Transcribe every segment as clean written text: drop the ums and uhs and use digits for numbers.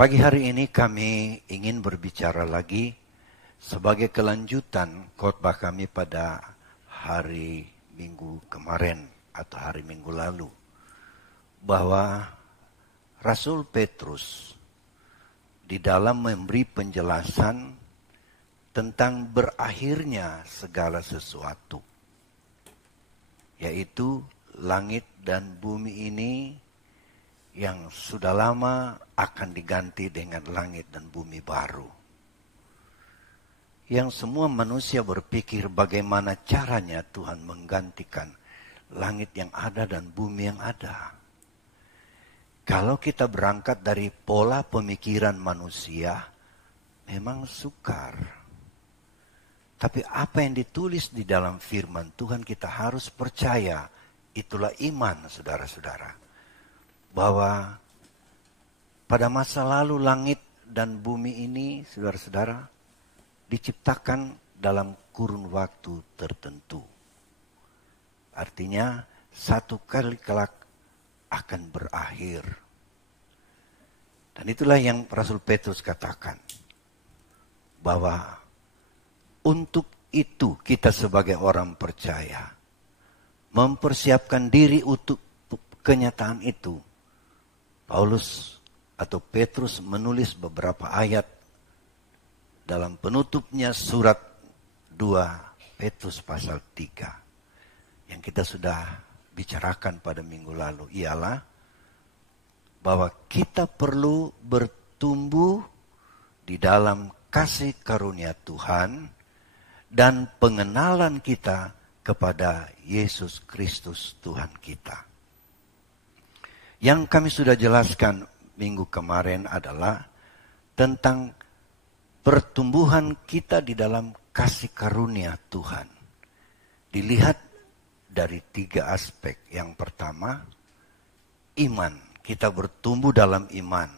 Pagi hari ini kami ingin berbicara lagi sebagai kelanjutan khotbah kami pada hari Minggu kemarin atau hari Minggu lalu. Bahwa Rasul Petrus di dalam memberi penjelasan tentang berakhirnya segala sesuatu. Yaitu langit dan bumi ini yang sudah lama akan diganti dengan langit dan bumi baru. Yang semua manusia berpikir bagaimana caranya Tuhan menggantikan langit yang ada dan bumi yang ada. Kalau kita berangkat dari pola pemikiran manusia, memang sukar. Tapi apa yang ditulis di dalam firman Tuhan kita harus percaya. Itulah iman, saudara-saudara. Bahwa pada masa lalu langit dan bumi ini, saudara-saudara, diciptakan dalam kurun waktu tertentu. Artinya satu kali kelak akan berakhir. Dan itulah yang Rasul Petrus katakan. Bahwa untuk itu kita sebagai orang percaya mempersiapkan diri untuk kenyataan itu. Paulus atau Petrus menulis beberapa ayat dalam penutupnya surat 2 Petrus pasal 3. Yang kita sudah bicarakan pada minggu lalu ialah bahwa kita perlu bertumbuh di dalam kasih karunia Tuhan dan pengenalan kita kepada Yesus Kristus Tuhan kita. Yang kami sudah jelaskan minggu kemarin adalah tentang pertumbuhan kita di dalam kasih karunia Tuhan. Dilihat dari 3 aspek. Yang pertama, iman. Kita bertumbuh dalam iman.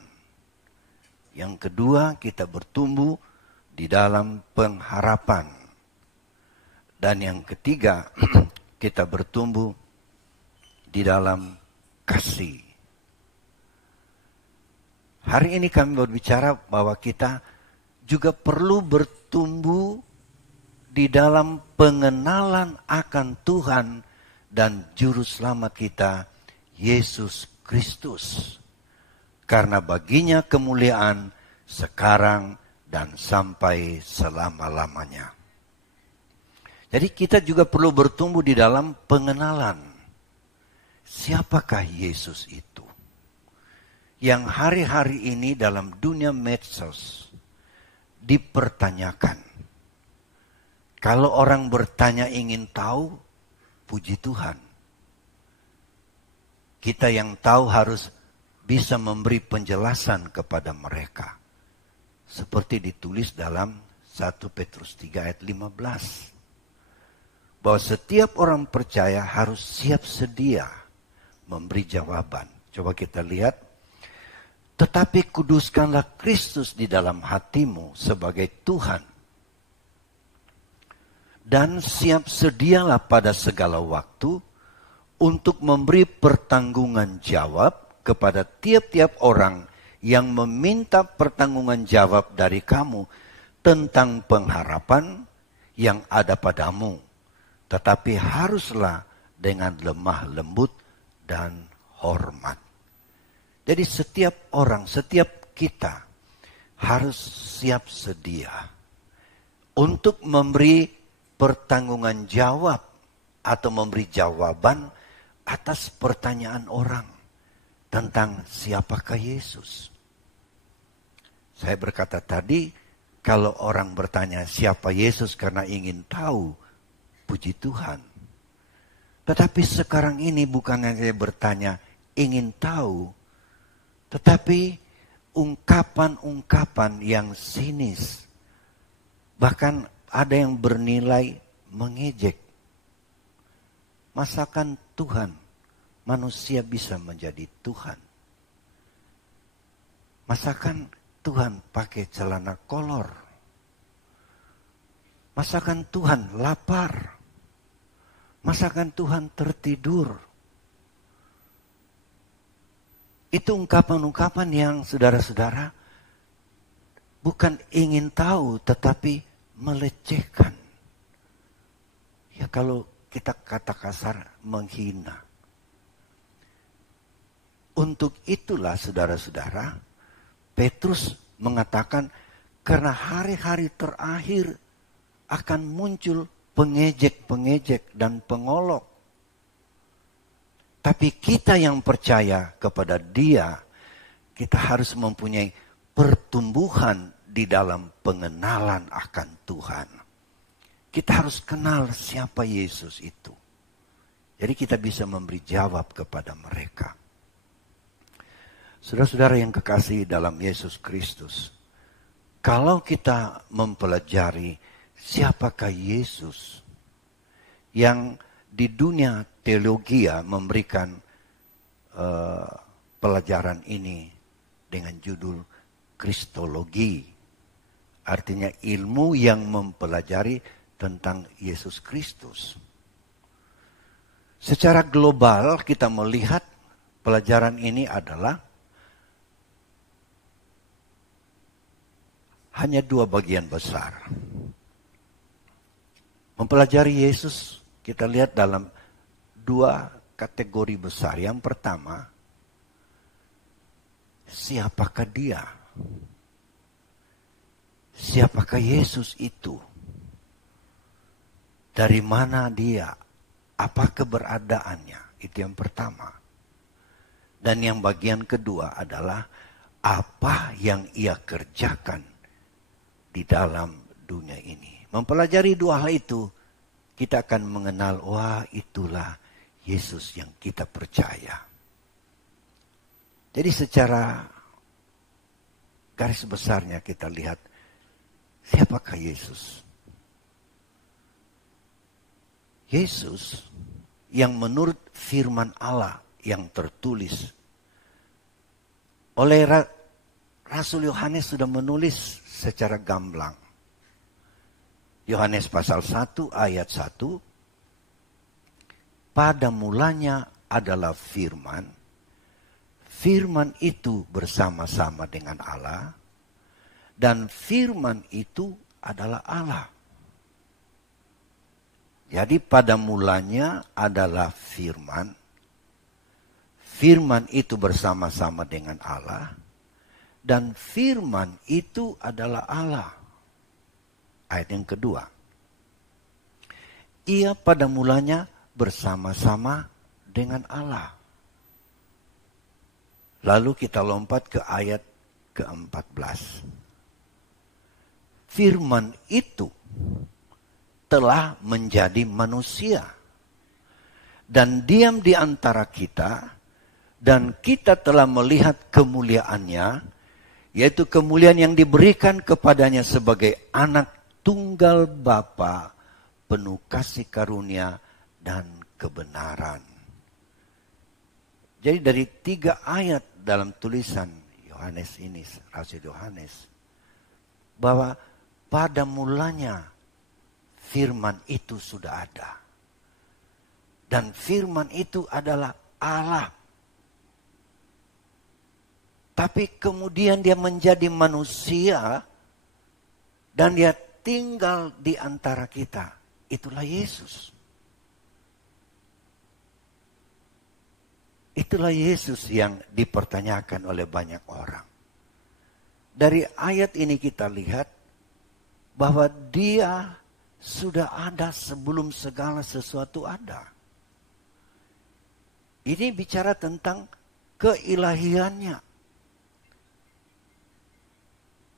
Yang kedua, kita bertumbuh di dalam pengharapan. Dan yang ketiga, kita bertumbuh di dalam kasih. Hari ini kami berbicara bahwa kita juga perlu bertumbuh di dalam pengenalan akan Tuhan dan Juru Selamat kita, Yesus Kristus. Karena baginya kemuliaan sekarang dan sampai selama-lamanya. Jadi kita juga perlu bertumbuh di dalam pengenalan. Siapakah Yesus itu? Yang hari-hari ini dalam dunia medsos dipertanyakan. Kalau orang bertanya ingin tahu, puji Tuhan. Kita yang tahu harus bisa memberi penjelasan kepada mereka. Seperti ditulis dalam 1 Petrus 3 ayat 15. Bahwa setiap orang percaya harus siap sedia memberi jawaban. Coba kita lihat. Tetapi kuduskanlah Kristus di dalam hatimu sebagai Tuhan. Dan siap sedialah pada segala waktu untuk memberi pertanggungan jawab kepada tiap-tiap orang yang meminta pertanggungan jawab dari kamu tentang pengharapan yang ada padamu. Tetapi haruslah dengan lemah lembut dan hormat. Jadi setiap orang, setiap kita harus siap sedia untuk memberi pertanggungan jawab atau memberi jawaban atas pertanyaan orang tentang siapakah Yesus. Saya berkata tadi, kalau orang bertanya siapa Yesus karena ingin tahu, puji Tuhan. Tetapi sekarang ini bukan hanya bertanya ingin tahu, tetapi ungkapan-ungkapan yang sinis, bahkan ada yang bernilai mengejek. Masakan Tuhan, manusia bisa menjadi Tuhan? Masakan Tuhan pakai celana kolor? Masakan Tuhan lapar? Masakan Tuhan tertidur? Itu ungkapan-ungkapan yang saudara-saudara bukan ingin tahu, tetapi melecehkan. Ya kalau kita kata kasar, menghina. Untuk itulah saudara-saudara, Petrus mengatakan, karena hari-hari terakhir akan muncul pengejek-pengejek dan pengolok. Tapi kita yang percaya kepada Dia, kita harus mempunyai pertumbuhan di dalam pengenalan akan Tuhan. Kita harus kenal siapa Yesus itu. Jadi kita bisa memberi jawab kepada mereka. Saudara-saudara yang kekasih dalam Yesus Kristus, kalau kita mempelajari siapakah Yesus yang di dunia teologi memberikan pelajaran ini dengan judul Kristologi, artinya ilmu yang mempelajari tentang Yesus Kristus. Secara global kita melihat pelajaran ini adalah hanya dua bagian besar. Mempelajari Yesus kita lihat dalam dua kategori besar. Yang pertama, siapakah Dia? Siapakah Yesus itu? Dari mana Dia? Apa keberadaannya? Itu yang pertama. Dan yang bagian kedua adalah apa yang Ia kerjakan di dalam dunia ini. Mempelajari dua hal itu, kita akan mengenal, wah itulah Yesus yang kita percaya. Jadi secara garis besarnya kita lihat, siapakah Yesus? Yesus yang menurut firman Allah yang tertulis oleh Rasul Yohanes sudah menulis secara gamblang. Yohanes pasal 1 ayat 1. Pada mulanya adalah firman. Firman itu bersama-sama dengan Allah. Dan firman itu adalah Allah. Jadi pada mulanya adalah firman. Firman itu bersama-sama dengan Allah. Dan firman itu adalah Allah. Ayat yang kedua. Ia pada mulanya bersama-sama dengan Allah. Lalu kita lompat ke ayat ke-14. Firman itu telah menjadi manusia dan diam di antara kita, dan kita telah melihat kemuliaannya, yaitu kemuliaan yang diberikan kepadanya sebagai anak tunggal Bapa, penuh kasih karunia dan kebenaran. Jadi dari 3 ayat dalam tulisan Yohanes ini, Rasul Yohanes, bahwa pada mulanya firman itu sudah ada. Dan firman itu adalah Allah. Tapi kemudian dia menjadi manusia dan dia tinggal di antara kita. Itulah Yesus. Itulah Yesus yang dipertanyakan oleh banyak orang. Dari ayat ini kita lihat bahwa Dia sudah ada sebelum segala sesuatu ada. Ini bicara tentang keilahiannya.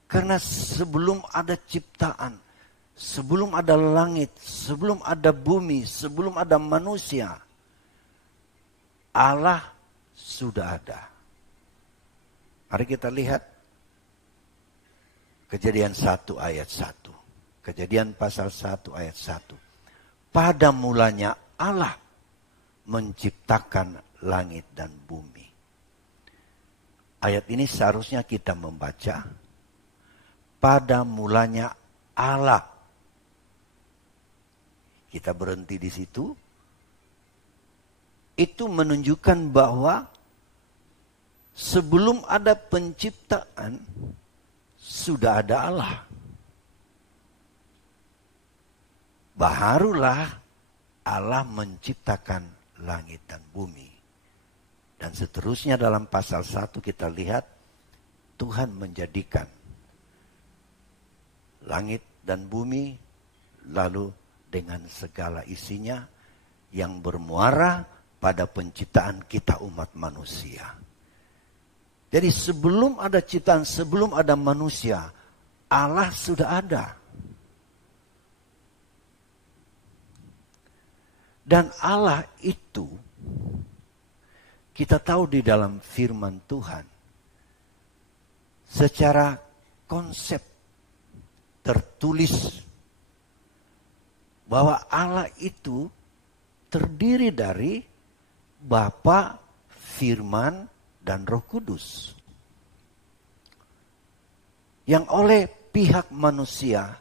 Karena sebelum ada ciptaan, sebelum ada langit, sebelum ada bumi, sebelum ada manusia, Allah sudah ada. Mari kita lihat Kejadian 1 ayat 1. Kejadian pasal 1 ayat 1. Pada mulanya Allah menciptakan langit dan bumi. Ayat ini seharusnya kita membaca, pada mulanya Allah. Kita berhenti di situ. Itu menunjukkan bahwa sebelum ada penciptaan, sudah ada Allah. Barulah Allah menciptakan langit dan bumi. Dan seterusnya dalam pasal 1 kita lihat Tuhan menjadikan langit dan bumi lalu dengan segala isinya yang bermuara pada penciptaan kita umat manusia. Jadi sebelum ada ciptaan, sebelum ada manusia, Allah sudah ada. Dan Allah itu, kita tahu di dalam firman Tuhan, secara konsep tertulis bahwa Allah itu terdiri dari Bapa, Firman, dan Roh Kudus. Yang oleh pihak manusia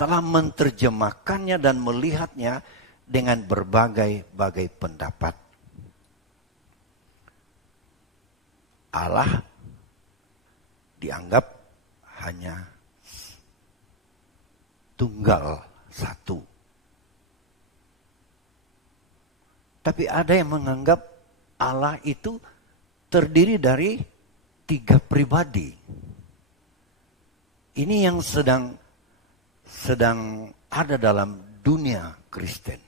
telah menerjemahkannya dan melihatnya dengan berbagai-bagai pendapat. Allah dianggap hanya tunggal satu. Tapi ada yang menganggap Allah itu terdiri dari 3 pribadi. Ini yang sedang ada dalam dunia Kristen.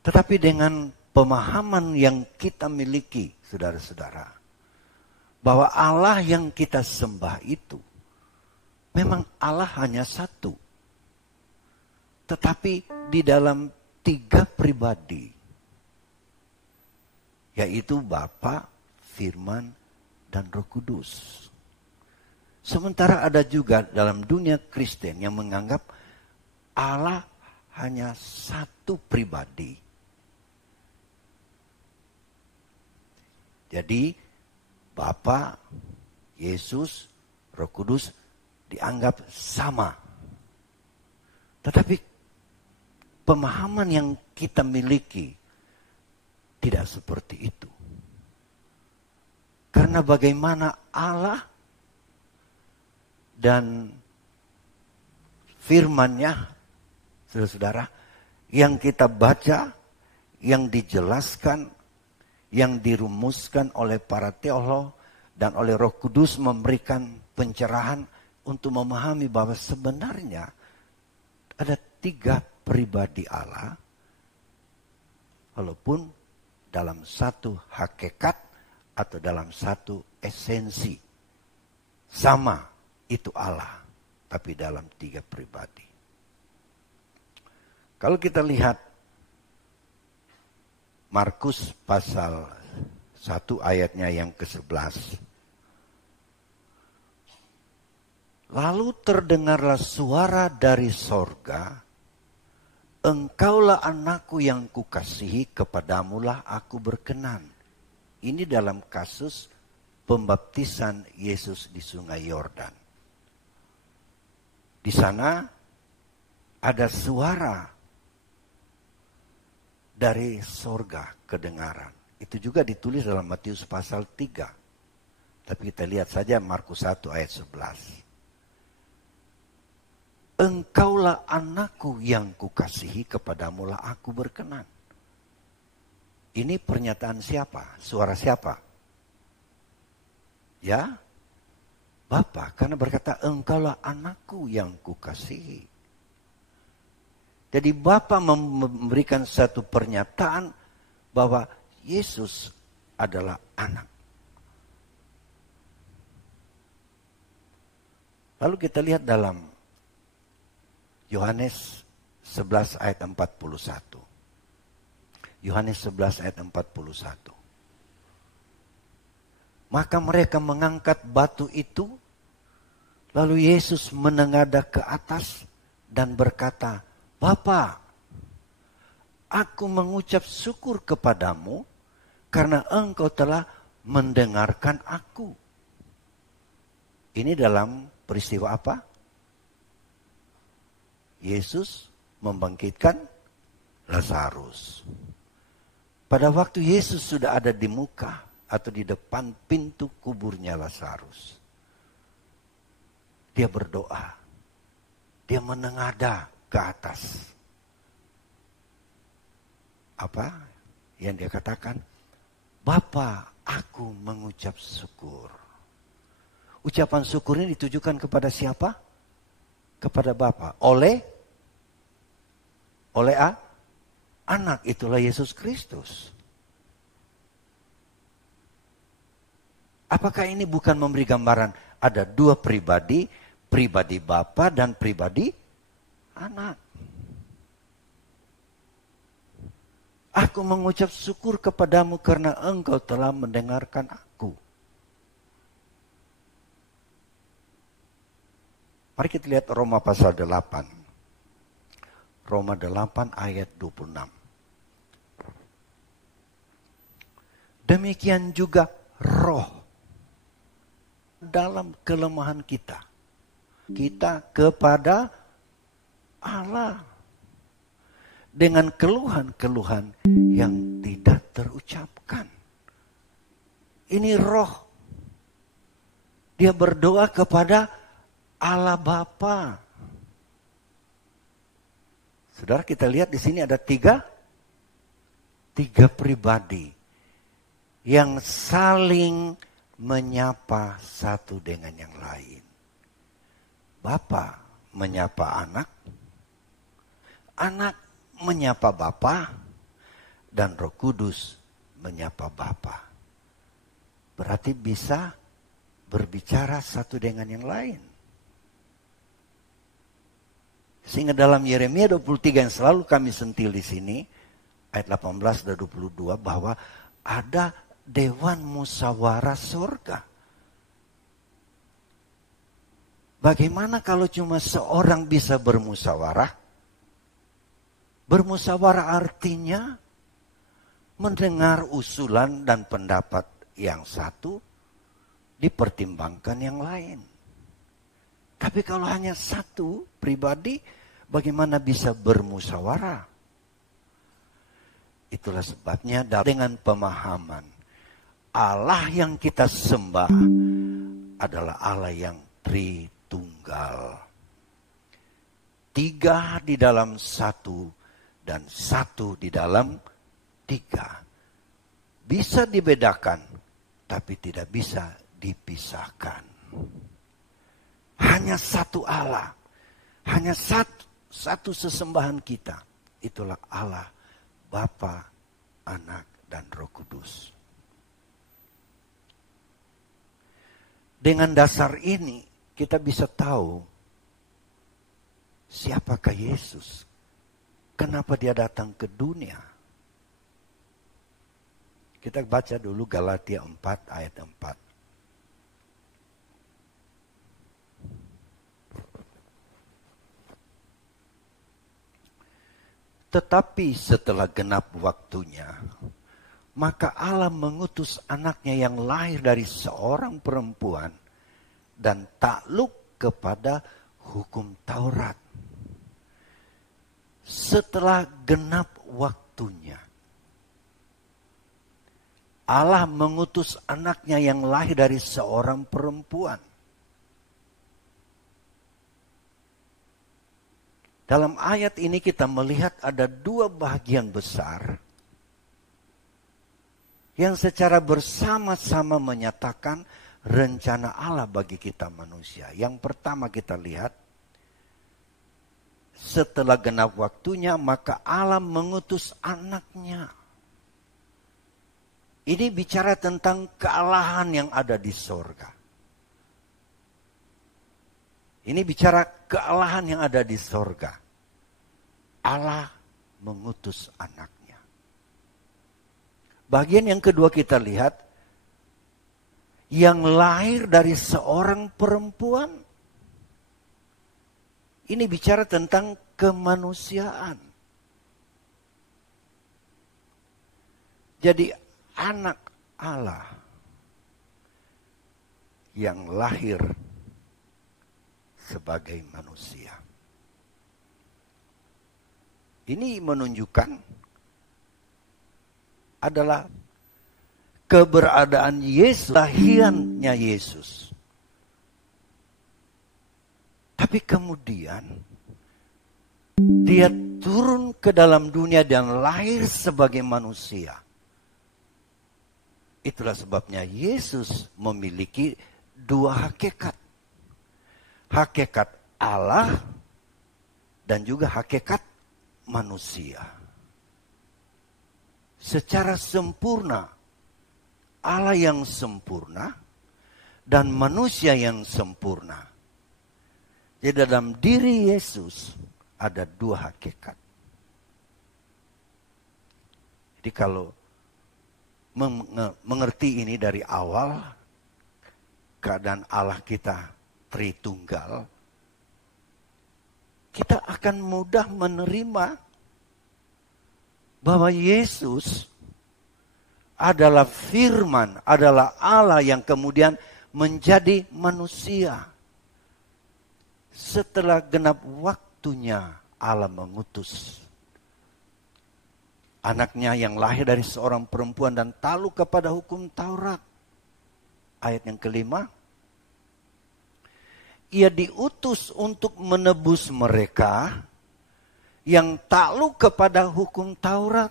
Tetapi dengan pemahaman yang kita miliki, saudara-saudara, bahwa Allah yang kita sembah itu memang Allah hanya satu. Tetapi di dalam 3 pribadi, yaitu Bapa, Firman, dan Roh Kudus. Sementara ada juga dalam dunia Kristen yang menganggap Allah hanya satu pribadi. Jadi Bapa, Yesus, Roh Kudus dianggap sama. Tetapi pemahaman yang kita miliki tidak seperti itu. Karena bagaimana Allah dan firman-Nya, saudara-saudara, yang kita baca, yang dijelaskan, yang dirumuskan oleh para teolog dan oleh Roh Kudus memberikan pencerahan untuk memahami bahwa sebenarnya ada 3 pribadi Allah, walaupun dalam satu hakikat atau dalam satu esensi. Sama itu Allah, tapi dalam 3 pribadi. Kalau kita lihat Markus pasal 1 ayatnya yang ke-11. Lalu terdengarlah suara dari sorga, engkaulah anakku yang kukasihi, kepadamulah aku berkenan. Ini dalam kasus pembaptisan Yesus di Sungai Yordan. Di sana ada suara dari sorga kedengaran. Itu juga ditulis dalam Matius pasal 3. Tapi kita lihat saja Markus 1 ayat 11. Engkaulah anakku yang kukasihi, kepadamulah aku berkenan. Ini pernyataan siapa? Suara siapa? Ya, Bapa, karena berkata engkaulah anakku yang kukasihi. Jadi Bapa memberikan satu pernyataan bahwa Yesus adalah anak. Lalu kita lihat dalam Yohanes 11 ayat 41. Yohanes 11 ayat 41. Maka mereka mengangkat batu itu, lalu Yesus menengadah ke atas dan berkata, Bapa, aku mengucap syukur kepadamu karena engkau telah mendengarkan aku. Ini dalam peristiwa apa? Yesus membangkitkan Lazarus. Pada waktu Yesus sudah ada di muka atau di depan pintu kuburnya Lazarus. dia berdoa. Dia menengadah ke atas. Apa yang dia katakan? Bapa, aku mengucap syukur. Ucapan syukur ini ditujukan kepada siapa? Kepada Bapa. Oleh anak, itulah Yesus Kristus. Apakah ini bukan memberi gambaran ada dua pribadi, pribadi Bapa dan pribadi anak? Aku mengucap syukur kepadamu karena engkau telah mendengarkan aku. Mari kita lihat Roma pasal 8. Roma 8 ayat 26. Demikian juga roh dalam kelemahan kita. Kita kepada Allah. Dengan keluhan-keluhan yang tidak terucapkan. Ini roh. Dia berdoa kepada Allah Bapa. Saudara, kita lihat di sini ada tiga pribadi yang saling menyapa satu dengan yang lain. Bapa menyapa anak, anak menyapa Bapa, dan Roh Kudus menyapa Bapa. Berarti bisa berbicara satu dengan yang lain. Sehingga dalam Yeremia 23 yang selalu kami sentil di sini, ayat 18 dan 22, bahwa ada dewan musyawarah surga. Bagaimana kalau cuma seorang bisa bermusyawarah? Bermusyawarah artinya mendengar usulan dan pendapat yang satu, dipertimbangkan yang lain. Tapi kalau hanya satu pribadi, bagaimana bisa bermusyawarah? Itulah sebabnya dengan pemahaman Allah yang kita sembah adalah Allah yang Tritunggal. 3 di dalam 1 dan 1 di dalam 3. Bisa dibedakan, tapi tidak bisa dipisahkan. Hanya satu Allah. Hanya satu sesembahan kita. Itulah Allah, Bapa, Anak, dan Roh Kudus. Dengan dasar ini, kita bisa tahu siapakah Yesus. Kenapa dia datang ke dunia? Kita baca dulu Galatia 4 ayat 4. Tetapi setelah genap waktunya, maka Allah mengutus anaknya yang lahir dari seorang perempuan dan takluk kepada hukum Taurat. Setelah genap waktunya, Allah mengutus anaknya yang lahir dari seorang perempuan. Dalam ayat ini kita melihat ada 2 bagian besar yang secara bersama-sama menyatakan rencana Allah bagi kita manusia. Yang pertama kita lihat, setelah genap waktunya, maka Allah mengutus anaknya. Ini bicara tentang kealahan yang ada di sorga. Ini bicara kealahan yang ada di sorga. Allah mengutus anaknya. Bagian yang kedua kita lihat, yang lahir dari seorang perempuan. Ini bicara tentang kemanusiaan. Jadi anak Allah yang lahir sebagai manusia. Ini menunjukkan adalah keberadaan Yesus, lahirnya Yesus. Tapi kemudian dia turun ke dalam dunia dan lahir sebagai manusia. Itulah sebabnya Yesus memiliki dua hakikat. Hakikat Allah dan juga hakikat manusia. Secara sempurna, Allah yang sempurna dan manusia yang sempurna. Jadi dalam diri Yesus ada dua hakikat. Jadi kalau mengerti ini dari awal, keadaan Allah kita Tritunggal, kita akan mudah menerima bahwa Yesus adalah firman, adalah Allah yang kemudian menjadi manusia. Setelah genap waktunya Allah mengutus anaknya yang lahir dari seorang perempuan dan takluk kepada hukum Taurat. Ayat yang kelima, ia diutus untuk menebus mereka yang takluk kepada hukum Taurat,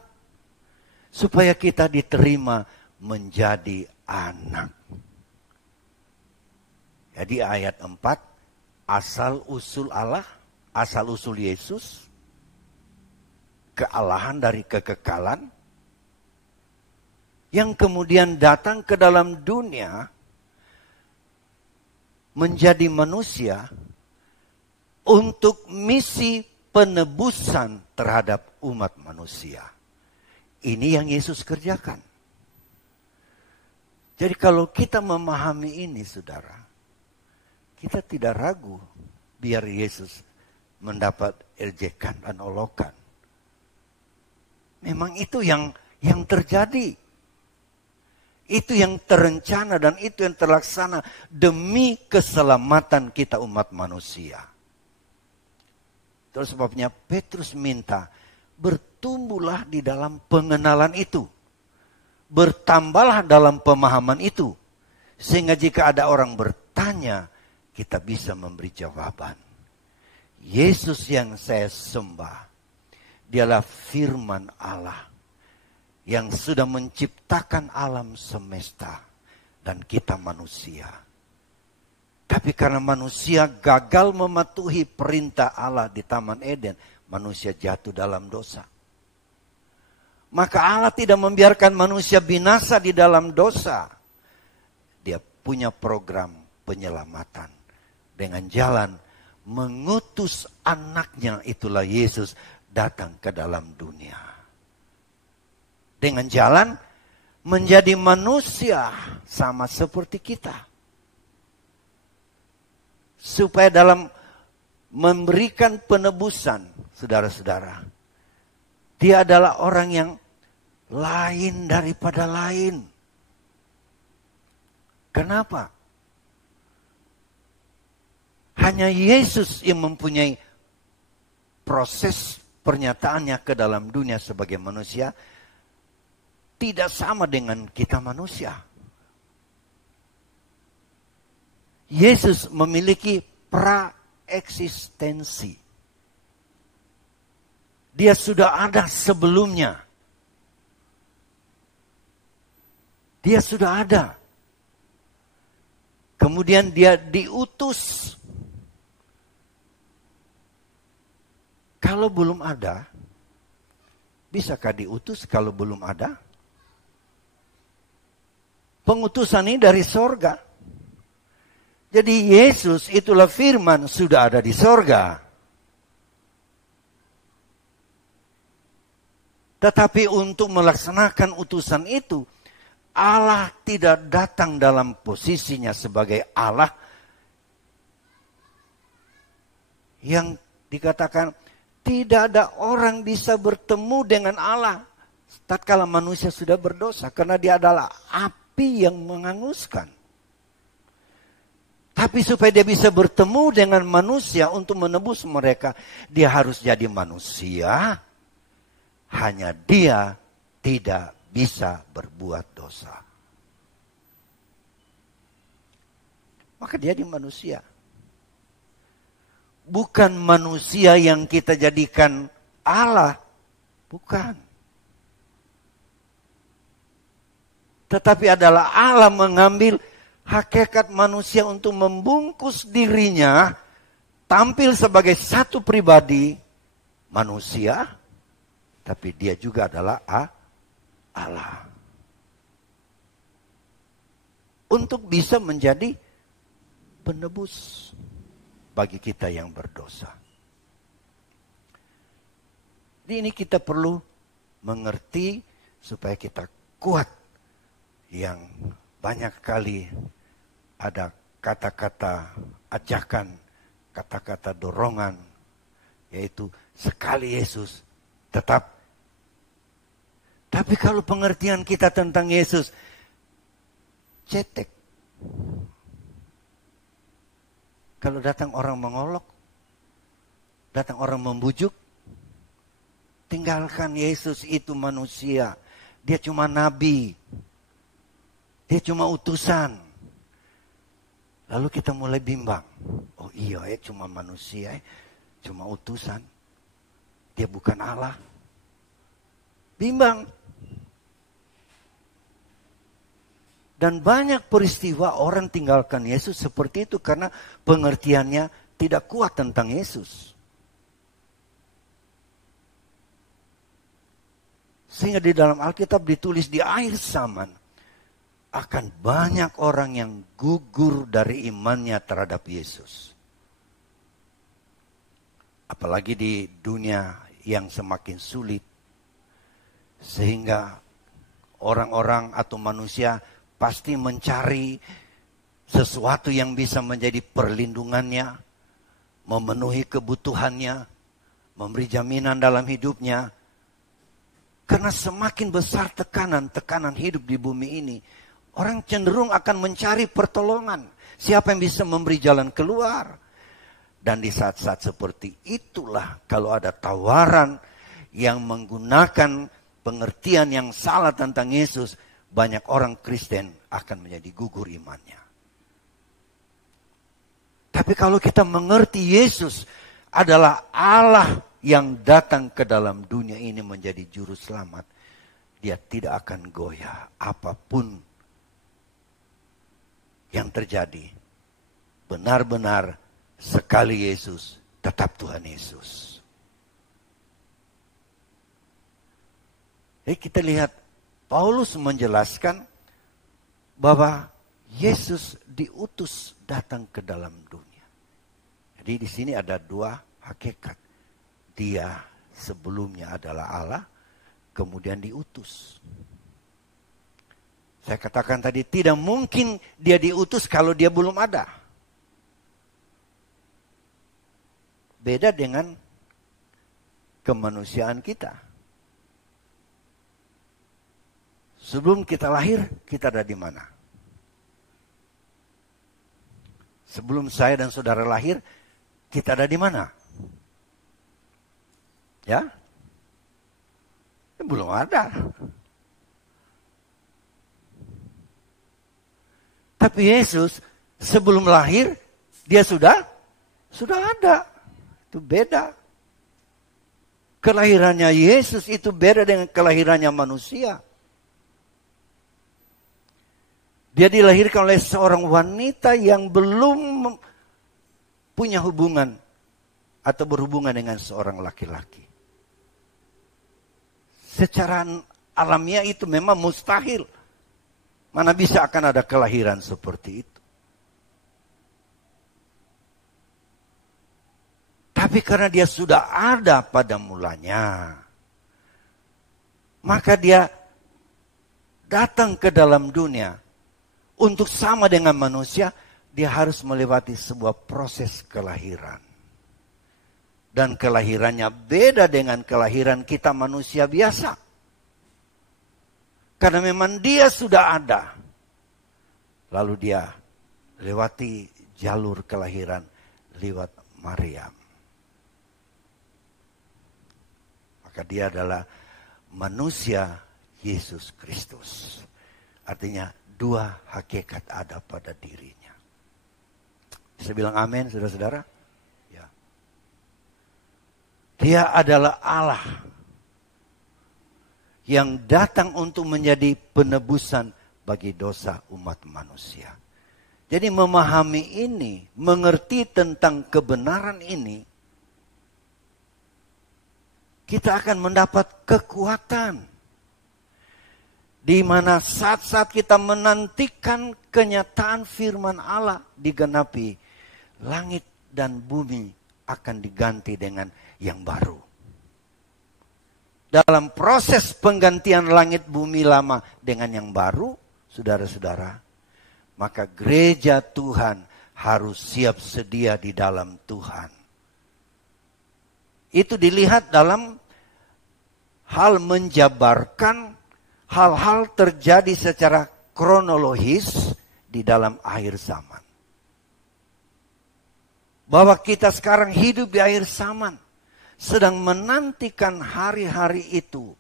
supaya kita diterima menjadi anak. Jadi ayat 4, asal usul Allah, asal usul Yesus, kealahan dari kekekalan, yang kemudian datang ke dalam dunia, menjadi manusia, untuk misi penebusan terhadap umat manusia. Ini yang Yesus kerjakan. Jadi kalau kita memahami ini, saudara, kita tidak ragu biar Yesus mendapat ejekan dan olokan. Memang itu yang terjadi. Itu yang terencana dan itu yang terlaksana demi keselamatan kita umat manusia. Terus sebabnya Petrus minta, bertumbuhlah di dalam pengenalan itu. Bertambahlah dalam pemahaman itu. Sehingga jika ada orang bertanya, kita bisa memberi jawaban. Yesus yang saya sembah, dialah firman Allah yang sudah menciptakan alam semesta dan kita manusia. Tapi karena manusia gagal mematuhi perintah Allah di Taman Eden, manusia jatuh dalam dosa. Maka Allah tidak membiarkan manusia binasa di dalam dosa. Dia punya program penyelamatan dengan jalan mengutus anaknya, itulah Yesus, datang ke dalam dunia. Dengan jalan menjadi manusia sama seperti kita. Supaya dalam memberikan penebusan, saudara-saudara, dia adalah orang yang lain daripada lain. Kenapa? Hanya Yesus yang mempunyai proses pernyataannya ke dalam dunia sebagai manusia tidak sama dengan kita manusia. Yesus memiliki praeksistensi. Dia sudah ada sebelumnya. Dia sudah ada. Kemudian dia diutus. Kalau belum ada, bisakah diutus kalau belum ada? Pengutusan ini dari sorga. Jadi Yesus itulah firman sudah ada di sorga. Tetapi untuk melaksanakan utusan itu, Allah tidak datang dalam posisinya sebagai Allah yang dikatakan tidak ada orang bisa bertemu dengan Allah tatkala manusia sudah berdosa, karena dia adalah api yang menghanguskan. Tapi supaya dia bisa bertemu dengan manusia untuk menebus mereka, dia harus jadi manusia. Hanya dia tidak bisa berbuat dosa. Maka dia di manusia. bukan manusia yang kita jadikan Allah. Bukan. Tetapi adalah Allah mengambil hakikat manusia untuk membungkus dirinya, tampil sebagai satu pribadi manusia, tapi dia juga adalah Allah. Untuk bisa menjadi penebus bagi kita yang berdosa. Jadi ini kita perlu mengerti supaya kita kuat. Yang banyak kali ada kata-kata ajakan, kata-kata dorongan, yaitu sekali Yesus tetap. Tapi kalau pengertian kita tentang Yesus cetek. Kalau datang orang mengolok, datang orang membujuk, tinggalkan Yesus itu manusia. Dia cuma nabi. Dia cuma utusan. Lalu kita mulai bimbang. Oh iya cuma manusia, cuma utusan. Dia bukan Allah. Bimbang. Dan banyak peristiwa orang tinggalkan Yesus seperti itu karena pengertiannya tidak kuat tentang Yesus. Sehingga di dalam Alkitab ditulis di akhir zaman akan banyak orang yang gugur dari imannya terhadap Yesus. Apalagi di dunia yang semakin sulit. Sehingga orang-orang atau manusia pasti mencari sesuatu yang bisa menjadi perlindungannya, memenuhi kebutuhannya, memberi jaminan dalam hidupnya. Karena semakin besar tekanan hidup di bumi ini, orang cenderung akan mencari pertolongan. Siapa yang bisa memberi jalan keluar? Dan di saat-saat seperti itulah kalau ada tawaran yang menggunakan pengertian yang salah tentang Yesus, banyak orang Kristen akan menjadi gugur imannya. Tapi kalau kita mengerti Yesus adalah Allah yang datang ke dalam dunia ini menjadi juru selamat, dia tidak akan goyah apapun yang terjadi. Benar-benar sekali Yesus, tetap Tuhan Yesus. Jadi kita lihat Paulus menjelaskan bahwa Yesus diutus datang ke dalam dunia. Jadi di sini ada dua hakikat. Dia sebelumnya adalah Allah, kemudian diutus. Saya katakan tadi tidak mungkin dia diutus kalau dia belum ada. Beda dengan kemanusiaan kita. Sebelum kita lahir, kita ada di mana? Sebelum saya dan saudara lahir, kita ada di mana? Ya? Belum ada. Tapi Yesus sebelum lahir, dia sudah ada. Itu beda. Kelahirannya Yesus itu beda dengan kelahirannya manusia. Dia dilahirkan oleh seorang wanita yang belum punya hubungan atau berhubungan dengan seorang laki-laki. Secara alamiah itu memang mustahil. Mana bisa akan ada kelahiran seperti itu. Tapi karena dia sudah ada pada mulanya, maka dia datang ke dalam dunia. Untuk sama dengan manusia, dia harus melewati sebuah proses kelahiran. Dan kelahirannya beda dengan kelahiran kita manusia biasa. Karena memang dia sudah ada. Lalu dia lewati jalur kelahiran lewat Maryam. Maka dia adalah manusia Yesus Kristus. Artinya dua hakikat ada pada dirinya. Bisa bilang amin, saudara-saudara? Ya. Dia adalah Allah yang datang untuk menjadi penebusan bagi dosa umat manusia. Jadi memahami ini, mengerti tentang kebenaran ini, kita akan mendapat kekuatan. Di mana saat-saat kita menantikan kenyataan firman Allah digenapi, langit dan bumi akan diganti dengan yang baru. Dalam proses penggantian langit bumi lama dengan yang baru, saudara-saudara, maka gereja Tuhan harus siap sedia di dalam Tuhan. Itu dilihat dalam hal menjabarkan hal-hal terjadi secara kronologis di dalam akhir zaman. Bahwa kita sekarang hidup di akhir zaman, sedang menantikan hari-hari itu,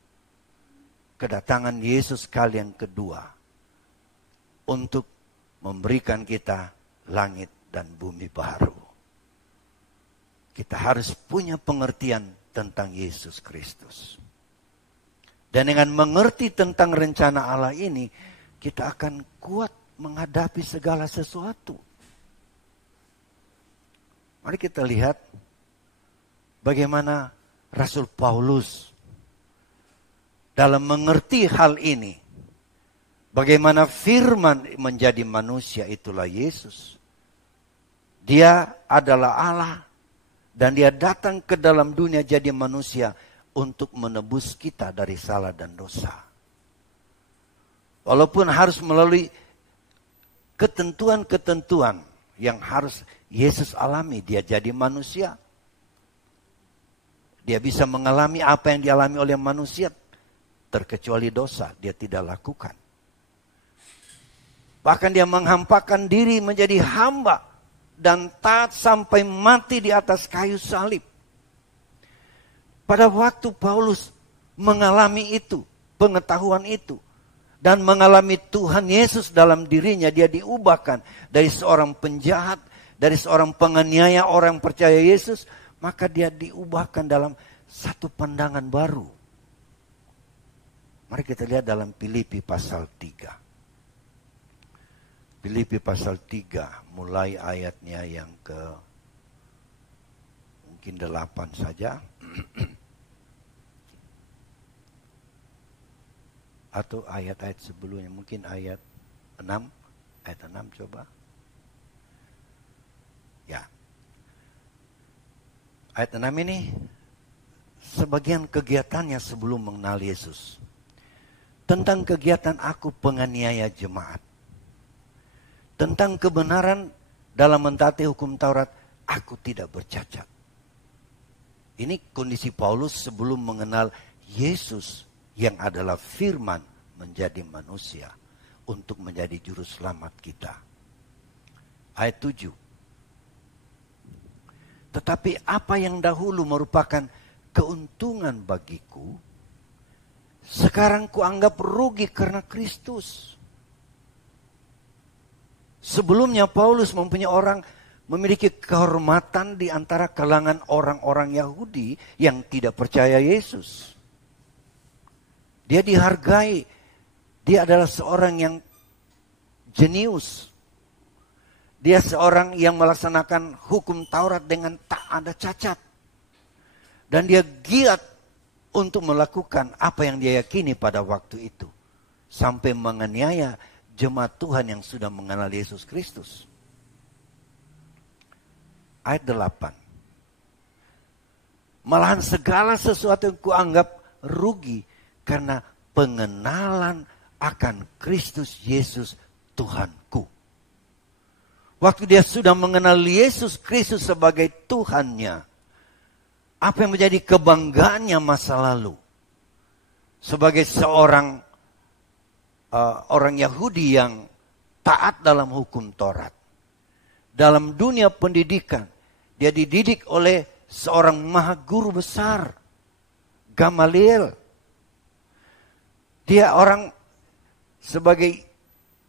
kedatangan Yesus kali yang kedua, untuk memberikan kita langit dan bumi baru. Kita harus punya pengertian tentang Yesus Kristus. Dan dengan mengerti tentang rencana Allah ini, kita akan kuat menghadapi segala sesuatu. Mari kita lihat bagaimana Rasul Paulus dalam mengerti hal ini. Bagaimana firman menjadi manusia, itulah Yesus. Dia adalah Allah dan dia datang ke dalam dunia jadi manusia untuk menebus kita dari salah dan dosa. Walaupun harus melalui ketentuan-ketentuan yang harus Yesus alami, dia jadi manusia. Dia bisa mengalami apa yang dialami oleh manusia, terkecuali dosa, dia tidak lakukan. Bahkan dia menghampakan diri menjadi hamba dan taat sampai mati di atas kayu salib. Pada waktu Paulus mengalami itu, pengetahuan itu, dan mengalami Tuhan Yesus dalam dirinya, dia diubahkan dari seorang penjahat, dari seorang penganiaya orang percaya Yesus, maka dia diubahkan dalam satu pandangan baru. Mari kita lihat dalam Filipi pasal 3. Filipi pasal 3, mulai ayatnya yang ke mungkin 8 saja. Atau ayat-ayat sebelumnya, mungkin ayat 6. Ayat 6 coba. Ya. Ayat 6 ini sebagian kegiatannya sebelum mengenal Yesus. Tentang kegiatan aku penganiaya jemaat. Tentang kebenaran dalam mentaati hukum Taurat, aku tidak bercacat. Ini kondisi Paulus sebelum mengenal Yesus yang adalah firman menjadi manusia untuk menjadi juru selamat kita. Ayat 7. Tetapi apa yang dahulu merupakan keuntungan bagiku, sekarang kuanggap rugi karena Kristus. Sebelumnya Paulus memiliki kehormatan di antara kalangan orang-orang Yahudi yang tidak percaya Yesus. Dia dihargai. Dia adalah seorang yang jenius. Dia seorang yang melaksanakan hukum Taurat dengan tak ada cacat. Dan dia giat untuk melakukan apa yang dia yakini pada waktu itu. Sampai menganiaya jemaat Tuhan yang sudah mengenal Yesus Kristus. Ayat 8. Malahan segala sesuatu yang kuanggap rugi karena pengenalan akan Kristus Yesus Tuhanku. Waktu dia sudah mengenal Yesus Kristus sebagai Tuhannya, apa yang menjadi kebanggaannya masa lalu? Sebagai seorang orang Yahudi yang taat dalam hukum Taurat. Dalam dunia pendidikan, dia dididik oleh seorang maha guru besar, Gamaliel. Dia orang sebagai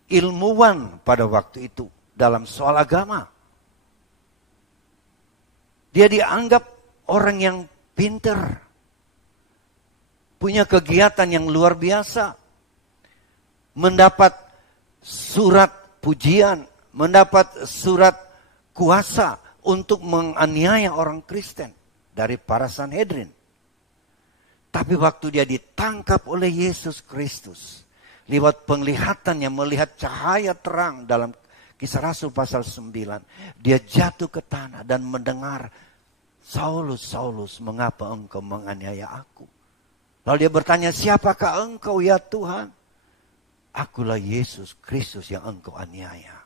ilmuwan pada waktu itu dalam soal agama. Dia dianggap orang yang pinter, punya kegiatan yang luar biasa, mendapat surat pujian, mendapat surat kuasa untuk menganiaya orang Kristen dari para Sanhedrin. Tapi waktu dia ditangkap oleh Yesus Kristus, lewat penglihatannya melihat cahaya terang dalam Kisah Rasul pasal 9, dia jatuh ke tanah dan mendengar, Saulus, Saulus, mengapa engkau menganiaya aku? Lalu dia bertanya, siapakah engkau ya Tuhan? Akulah Yesus Kristus yang engkau aniaya.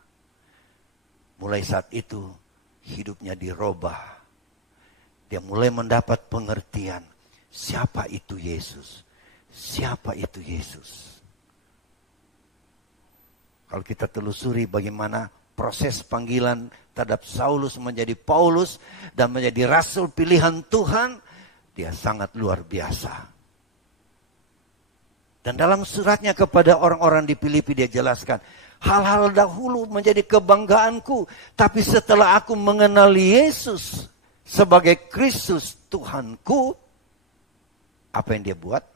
Mulai saat itu hidupnya dirubah. Dia mulai mendapat pengertian, siapa itu Yesus? Siapa itu Yesus? Kalau kita telusuri bagaimana proses panggilan terhadap Saulus menjadi Paulus dan menjadi rasul pilihan Tuhan, dia sangat luar biasa. Dan dalam suratnya kepada orang-orang di Filipi dia jelaskan, hal-hal dahulu menjadi kebanggaanku, tapi setelah aku mengenal Yesus sebagai Kristus Tuhanku, apa yang dia buat?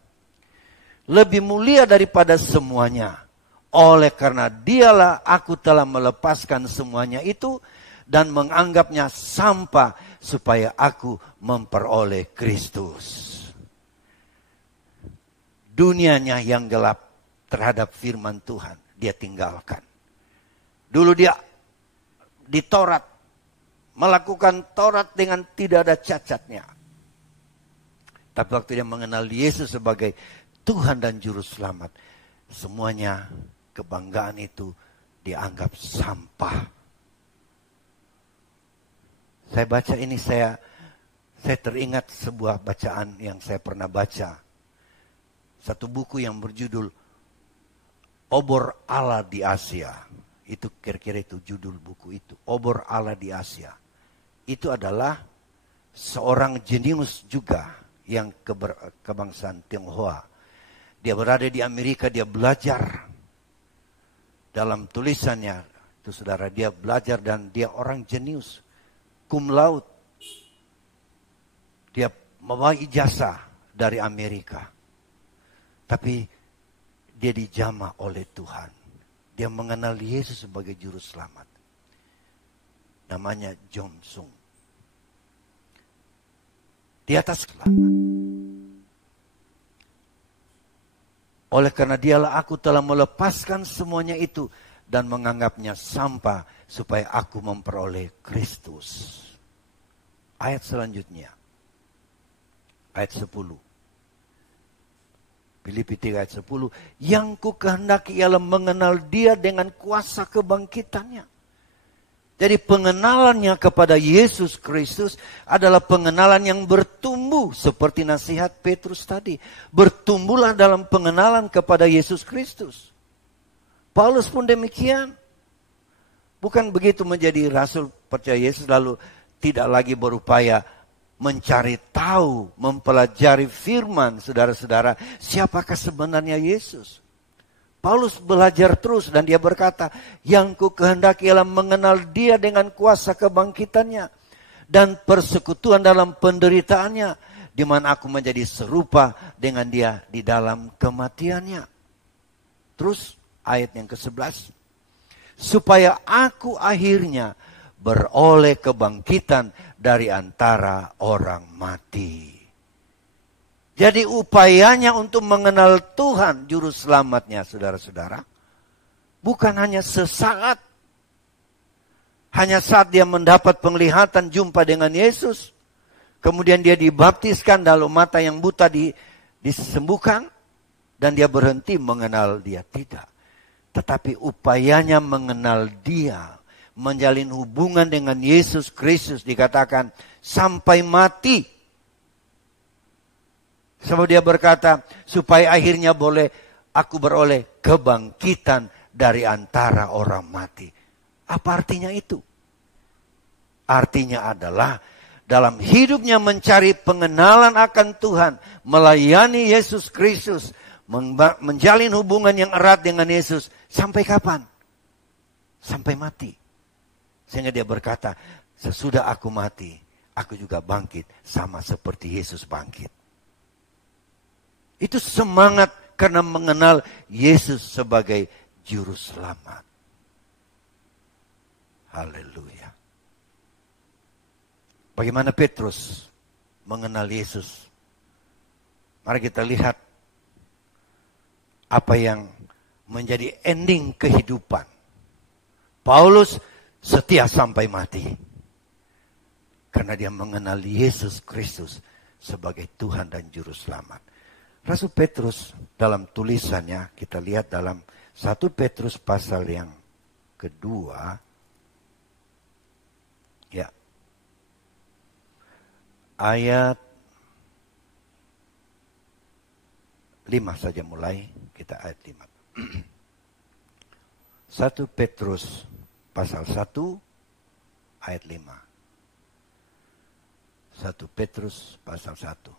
Lebih mulia daripada semuanya. Oleh karena dialah aku telah melepaskan semuanya itu dan menganggapnya sampah supaya aku memperoleh Kristus. Dunianya yang gelap terhadap firman Tuhan dia tinggalkan. Dulu dia di Taurat, melakukan Taurat dengan tidak ada cacatnya. Tapi waktu dia mengenal Yesus sebagai Tuhan dan Juru Selamat, semuanya kebanggaan itu dianggap sampah. Saya baca ini, saya teringat sebuah bacaan yang saya pernah baca. Satu buku yang berjudul Obor Allah di Asia. Itu kira-kira itu judul buku itu. Obor Allah di Asia. Itu adalah seorang jenius juga yang kebangsaan Tionghoa. Dia berada di Amerika, dia belajar. Dalam tulisannya, itu saudara, dia belajar dan dia orang jenius. Cum laude. Dia membawa ijazah dari Amerika. Tapi dia dijamah oleh Tuhan. Dia mengenal Yesus sebagai Juru Selamat. Namanya John Sung. Di atas selamat. Oleh karena dialah aku telah melepaskan semuanya itu dan menganggapnya sampah supaya aku memperoleh Kristus. Ayat selanjutnya. Ayat 10. Filipi 3 ayat 10. Yang ku kehendaki ialah mengenal dia dengan kuasa kebangkitannya. Jadi pengenalannya kepada Yesus Kristus adalah pengenalan yang bertumbuh. Seperti nasihat Petrus tadi. Bertumbuhlah dalam pengenalan kepada Yesus Kristus. Paulus pun demikian. Bukan begitu menjadi rasul percaya Yesus lalu tidak lagi berupaya mencari tahu, mempelajari firman, saudara-saudara. Siapakah sebenarnya Yesus? Paulus belajar terus dan dia berkata, yang ku kehendaki ialah mengenal dia dengan kuasa kebangkitannya dan persekutuan dalam penderitaannya, di mana aku menjadi serupa dengan dia di dalam kematiannya. Terus ayat yang ke-11, supaya aku akhirnya beroleh kebangkitan dari antara orang mati. Jadi upayanya untuk mengenal Tuhan Juru Selamatnya, saudara-saudara, bukan hanya sesaat. Hanya saat dia mendapat penglihatan jumpa dengan Yesus. Kemudian dia dibaptiskan, lalu mata yang buta disembuhkan. Dan dia berhenti mengenal dia. Tidak. Tetapi upayanya mengenal dia. Menjalin hubungan dengan Yesus Kristus dikatakan sampai mati. Sebab dia berkata, supaya akhirnya aku beroleh kebangkitan dari antara orang mati. Apa artinya itu? Artinya adalah dalam hidupnya mencari pengenalan akan Tuhan, melayani Yesus Kristus, menjalin hubungan yang erat dengan Yesus. Sampai kapan? Sampai mati. Sehingga dia berkata, sesudah aku mati, aku juga bangkit sama seperti Yesus bangkit. Itu semangat karena mengenal Yesus sebagai juru selamat. Haleluya. Bagaimana Petrus mengenal Yesus? Mari kita lihat apa yang menjadi ending kehidupan. Paulus setia sampai mati. Karena dia mengenal Yesus Kristus sebagai Tuhan dan Juru Selamat. Rasul Petrus dalam tulisannya, kita lihat dalam 1 Petrus pasal yang kedua. Ya. Ayat 5 saja mulai, kita ayat 5. 1 Petrus pasal 1 ayat 5. 1 Petrus pasal 1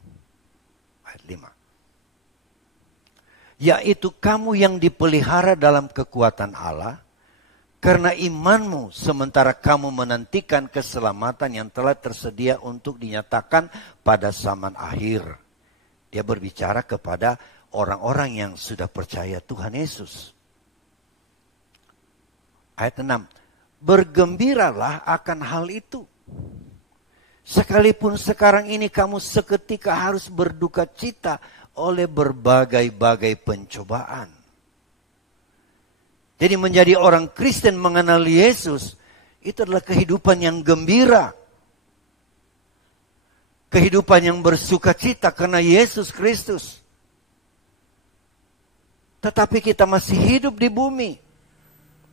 ayat 5. Yaitu kamu yang dipelihara dalam kekuatan Allah, karena imanmu sementara kamu menantikan keselamatan yang telah tersedia untuk dinyatakan pada zaman akhir. Dia berbicara kepada orang-orang yang sudah percaya Tuhan Yesus. Ayat 6. Bergembiralah akan hal itu. Sekalipun sekarang ini kamu seketika harus berduka cita oleh berbagai-bagai pencobaan. Jadi menjadi orang Kristen mengenal Yesus, itu adalah kehidupan yang gembira. Kehidupan yang bersuka cita karena Yesus Kristus. Tetapi kita masih hidup di bumi.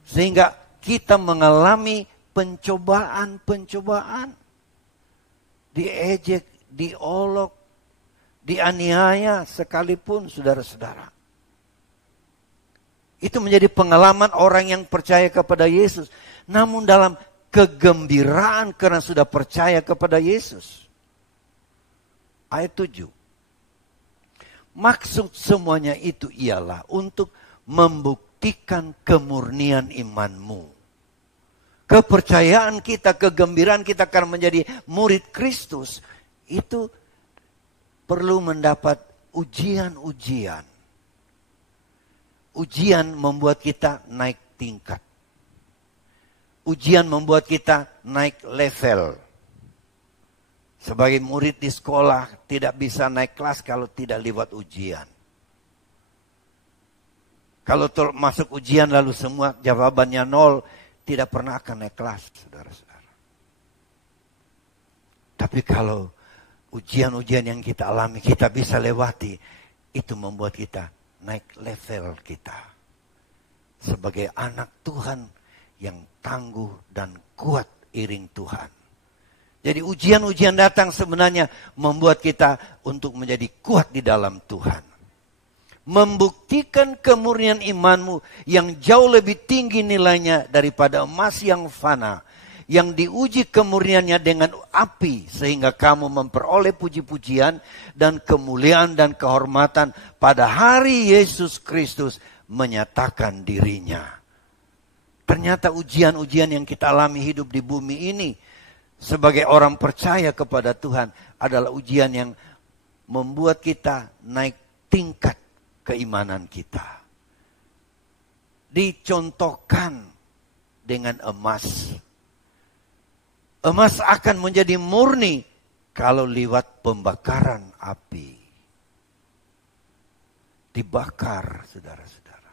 Sehingga kita mengalami pencobaan-pencobaan. Diejek, diolok, dianiaya sekalipun saudara-saudara. Itu menjadi pengalaman orang yang percaya kepada Yesus. Namun dalam kegembiraan karena sudah percaya kepada Yesus. Ayat 7. Maksud semuanya itu ialah untuk membuktikan kemurnian imanmu. Kepercayaan kita, kegembiraan kita karena menjadi murid Kristus. Itu perlu mendapat ujian-ujian. Ujian membuat kita naik tingkat. Ujian membuat kita naik level. Sebagai murid di sekolah tidak bisa naik kelas kalau tidak lewat ujian. Kalau masuk ujian lalu semua jawabannya 0, tidak pernah akan naik kelas, saudara-saudara. Tapi kalau ujian-ujian yang kita alami, kita bisa lewati, itu membuat kita naik level kita. Sebagai anak Tuhan yang tangguh dan kuat iring Tuhan. Jadi ujian-ujian datang sebenarnya membuat kita untuk menjadi kuat di dalam Tuhan. Membuktikan kemurnian imanmu yang jauh lebih tinggi nilainya daripada emas yang fana. Yang diuji kemurniannya dengan api sehingga kamu memperoleh puji-pujian dan kemuliaan dan kehormatan pada hari Yesus Kristus menyatakan dirinya. Ternyata ujian-ujian yang kita alami hidup di bumi ini sebagai orang percaya kepada Tuhan adalah ujian yang membuat kita naik tingkat keimanan kita. Dicontohkan dengan emas. Emas akan menjadi murni kalau lewat pembakaran api. Dibakar, saudara-saudara.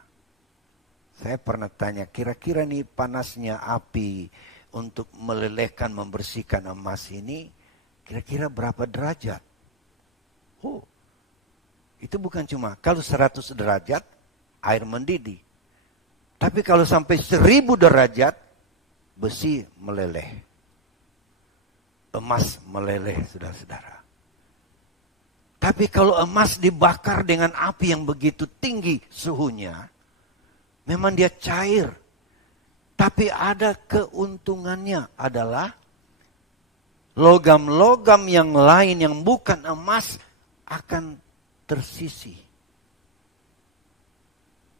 Saya pernah tanya, kira-kira nih panasnya api untuk melelehkan, membersihkan emas ini, kira-kira berapa derajat? Oh, itu bukan cuma kalau 100 derajat air mendidih. Tapi kalau sampai 1000 derajat besi meleleh. Emas meleleh, saudara-saudara. Tapi kalau emas dibakar dengan api yang begitu tinggi suhunya, memang dia cair. Tapi ada keuntungannya adalah logam-logam yang lain yang bukan emas akan tersisih.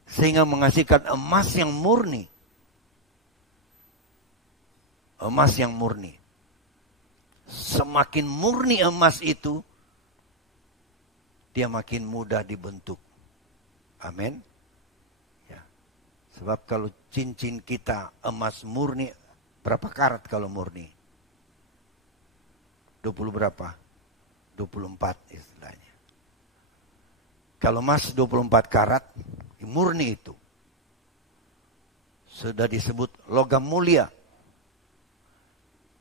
Sehingga menghasilkan emas yang murni. Emas yang murni. Semakin murni emas itu, dia makin mudah dibentuk. Amin. Ya. Sebab kalau cincin kita emas murni, berapa karat kalau murni? 20 berapa? 24 istilahnya. Kalau emas 24 karat, murni itu. Sudah disebut logam mulia.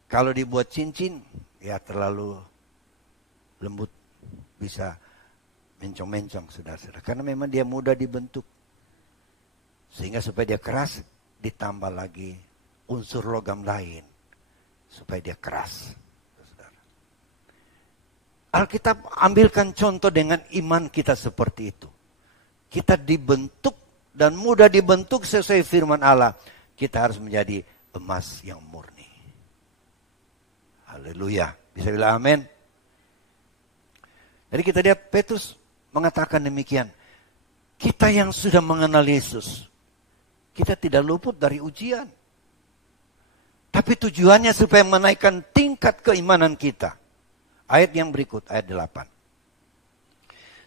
Kalau dibuat cincin, ya terlalu lembut, bisa mencong-mencong, saudara-saudara. Karena memang dia mudah dibentuk. Sehingga supaya dia keras, ditambah lagi unsur logam lain. Supaya dia keras. Saudara. Alkitab ambilkan contoh dengan iman kita seperti itu. Kita dibentuk dan mudah dibentuk sesuai firman Allah. Kita harus menjadi emas yang murni. Haleluya. Bisa bilang amin? Jadi kita lihat Petrus mengatakan demikian. Kita yang sudah mengenal Yesus, kita tidak luput dari ujian. Tapi tujuannya supaya menaikkan tingkat keimanan kita. Ayat yang berikut, ayat 8.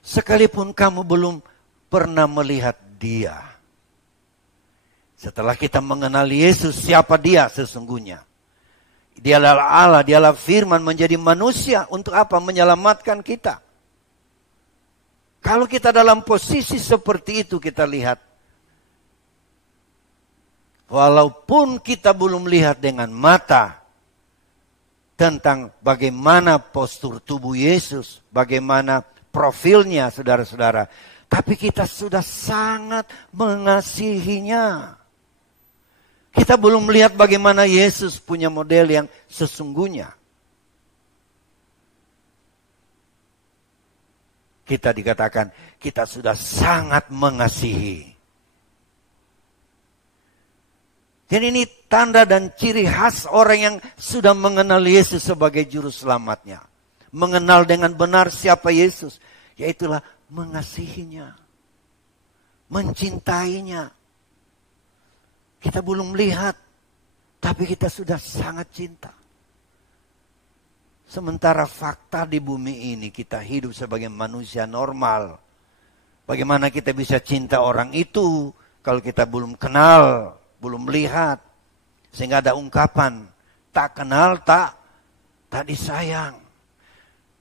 Sekalipun kamu belum pernah melihat Dia. Setelah kita mengenal Yesus, siapa Dia sesungguhnya? Dialah Allah, dialah firman menjadi manusia. Untuk apa? Menyelamatkan kita. Kalau kita dalam posisi seperti itu, kita lihat. Walaupun kita belum lihat dengan mata tentang bagaimana postur tubuh Yesus, bagaimana profilnya, saudara-saudara. Tapi kita sudah sangat mengasihinya. Kita belum melihat bagaimana Yesus punya model yang sesungguhnya. Kita dikatakan kita sudah sangat mengasihi. Jadi ini tanda dan ciri khas orang yang sudah mengenal Yesus sebagai juru selamatnya. Mengenal dengan benar siapa Yesus. Yaitulah mengasihinya. Mencintainya. Kita belum lihat. Tapi kita sudah sangat cinta. Sementara fakta di bumi ini kita hidup sebagai manusia normal. Bagaimana kita bisa cinta orang itu kalau kita belum kenal, belum lihat. Sehingga ada ungkapan, tak kenal tak disayang.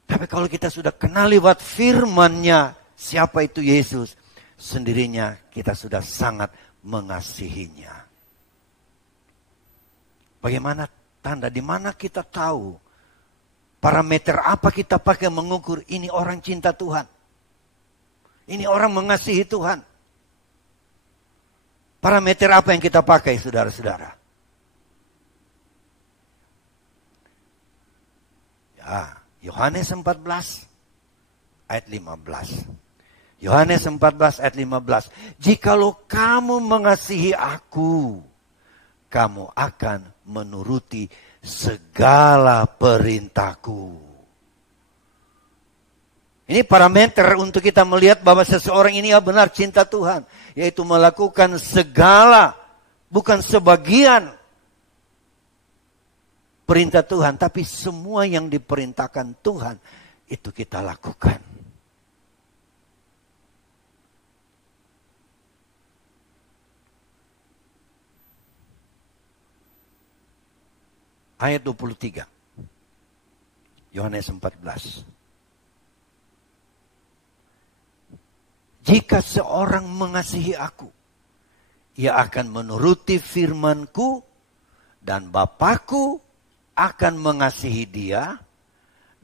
Tapi kalau kita sudah kenal lewat firman-Nya, siapa itu Yesus, sendirinya kita sudah sangat mengasihinya. Bagaimana tanda, di mana kita tahu parameter apa kita pakai mengukur ini orang cinta Tuhan. Ini orang mengasihi Tuhan. Parameter apa yang kita pakai, saudara-saudara? Ya, Yohanes 14 ayat 15. Yohanes 14 ayat 15. Jikalau kamu mengasihi aku, kamu akan menuruti segala perintahku. Ini parameter untuk kita melihat bahwa seseorang ini benar cinta Tuhan. Yaitu melakukan segala, bukan sebagian perintah Tuhan. Tapi semua yang diperintahkan Tuhan, itu kita lakukan. Ayat 23. Yohanes 14. Jika seorang mengasihi aku, ia akan menuruti firman-Ku, dan Bapa-Ku akan mengasihi dia,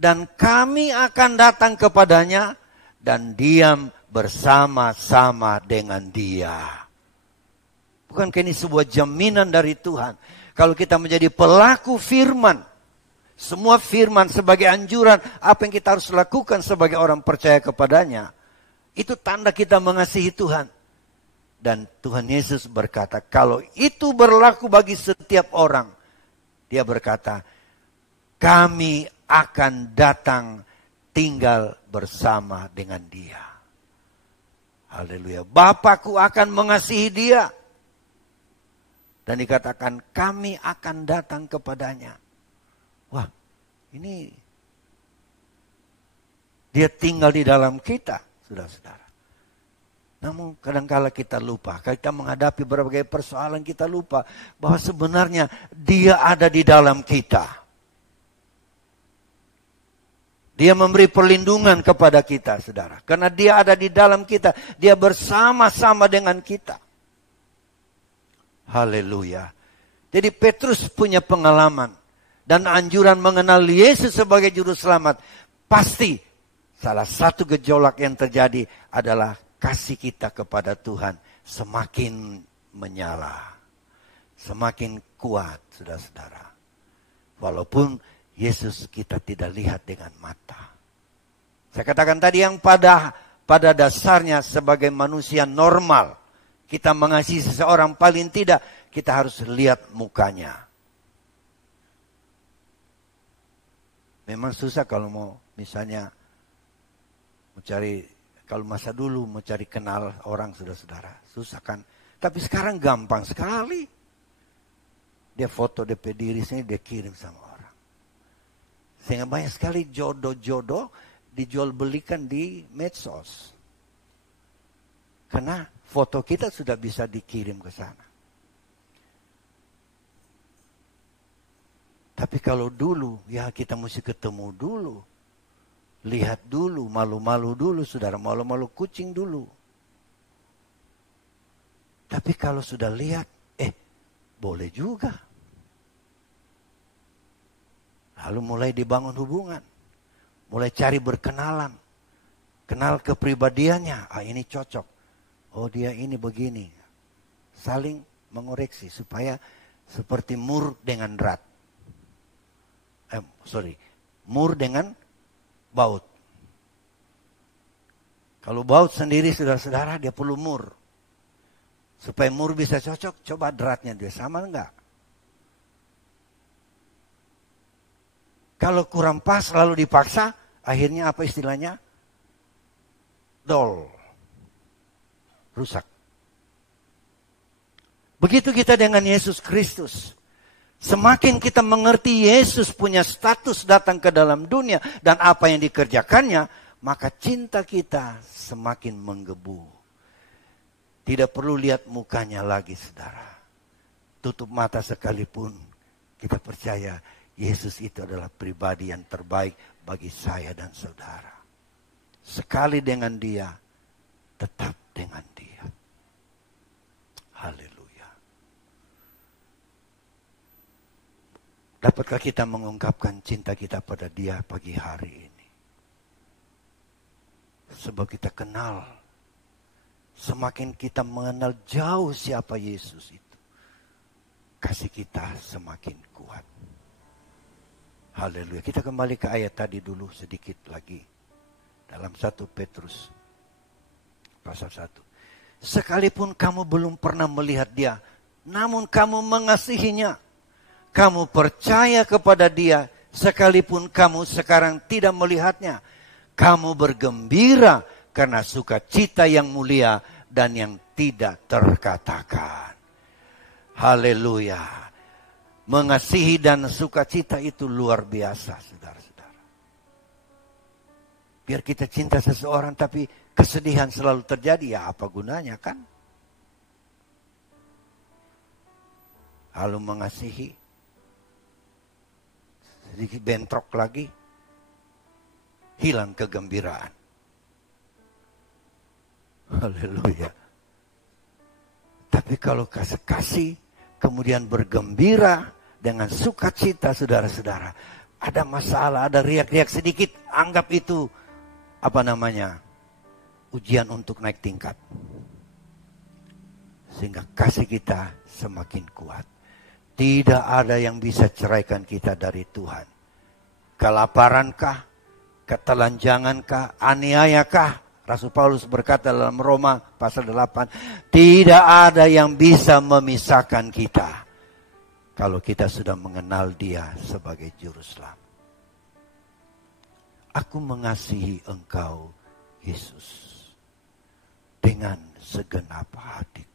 dan kami akan datang kepadanya, dan diam bersama-sama dengan dia. Bukankah ini sebuah jaminan dari Tuhan? Kalau kita menjadi pelaku firman, semua firman sebagai anjuran, apa yang kita harus lakukan sebagai orang percaya kepadanya, itu tanda kita mengasihi Tuhan. Dan Tuhan Yesus berkata, kalau itu berlaku bagi setiap orang, dia berkata, kami akan datang tinggal bersama dengan dia. Haleluya. Bapakku akan mengasihi dia. Dan dikatakan kami akan datang kepadanya. Wah, Ini dia tinggal di dalam kita, saudara-saudara. Namun kadangkala kita lupa, kita menghadapi berbagai persoalan, kita lupa bahwa sebenarnya dia ada di dalam kita. Dia memberi perlindungan kepada kita, saudara. Karena dia ada di dalam kita, dia bersama-sama dengan kita. Haleluya. Jadi Petrus punya pengalaman dan anjuran mengenal Yesus sebagai juru selamat. Pasti salah satu gejolak yang terjadi adalah kasih kita kepada Tuhan semakin menyala. Semakin kuat, saudara-saudara. Walaupun Yesus kita tidak lihat dengan mata. Saya katakan tadi yang pada dasarnya sebagai manusia normal. Kita mengasihi seseorang paling tidak kita harus lihat mukanya. Memang susah kalau mau misalnya mencari, kalau masa dulu mencari kenal orang saudara-saudara. Susah kan? Tapi sekarang gampang sekali. Dia foto DP diri sini dia kirim sama orang. Sehingga banyak sekali jodoh-jodoh dijual belikan di medsos. Karena foto kita sudah bisa dikirim ke sana. Tapi kalau dulu, ya kita mesti ketemu dulu. Lihat dulu, malu-malu dulu, saudara. Malu-malu kucing dulu. Tapi kalau sudah lihat, boleh juga. Lalu mulai dibangun hubungan. Mulai cari berkenalan. Kenal kepribadiannya. Ini cocok. Oh dia ini begini. Saling mengoreksi supaya seperti mur dengan rat. Mur dengan baut. Kalau baut sendiri saudara-saudara dia perlu mur. Supaya mur bisa cocok, coba dratnya dia sama enggak? Kalau kurang pas lalu dipaksa, akhirnya apa istilahnya? Dol. Rusak. Begitu kita dengan Yesus Kristus. Semakin kita mengerti Yesus punya status datang ke dalam dunia dan apa yang dikerjakannya, maka cinta kita semakin menggebu. Tidak perlu lihat mukanya lagi, saudara. Tutup mata sekalipun, kita percaya Yesus itu adalah pribadi yang terbaik bagi saya dan saudara. Sekali dengan dia, tetap dengan dia. Haleluya. Dapatkah kita mengungkapkan cinta kita pada dia pagi hari ini? Sebab kita kenal. Semakin kita mengenal jauh siapa Yesus itu. Kasih kita semakin kuat. Haleluya. Kita kembali ke ayat tadi dulu sedikit lagi. Dalam 1 Petrus. Pasal 1. Sekalipun kamu belum pernah melihat dia. Namun kamu mengasihinya. Kamu percaya kepada dia, sekalipun kamu sekarang tidak melihatnya. Kamu bergembira karena sukacita yang mulia dan yang tidak terkatakan. Haleluya. Mengasihi dan sukacita itu luar biasa, saudara-saudara. Biar kita cinta seseorang tapi kesedihan selalu terjadi, ya apa gunanya kan? Lalu mengasihi. Sedikit bentrok lagi, hilang kegembiraan. Haleluya. Tapi kalau kasih, kemudian bergembira dengan sukacita, saudara-saudara. Ada masalah, ada riak-riak sedikit, anggap itu, ujian untuk naik tingkat. Sehingga kasih kita semakin kuat. Tidak ada yang bisa ceraikan kita dari Tuhan. Kelaparankah? Ketelanjangankah? Aniayakah? Rasul Paulus berkata dalam Roma pasal 8. Tidak ada yang bisa memisahkan kita. Kalau kita sudah mengenal dia sebagai juru selamat. Aku mengasihi engkau, Yesus. Dengan segenap hatiku.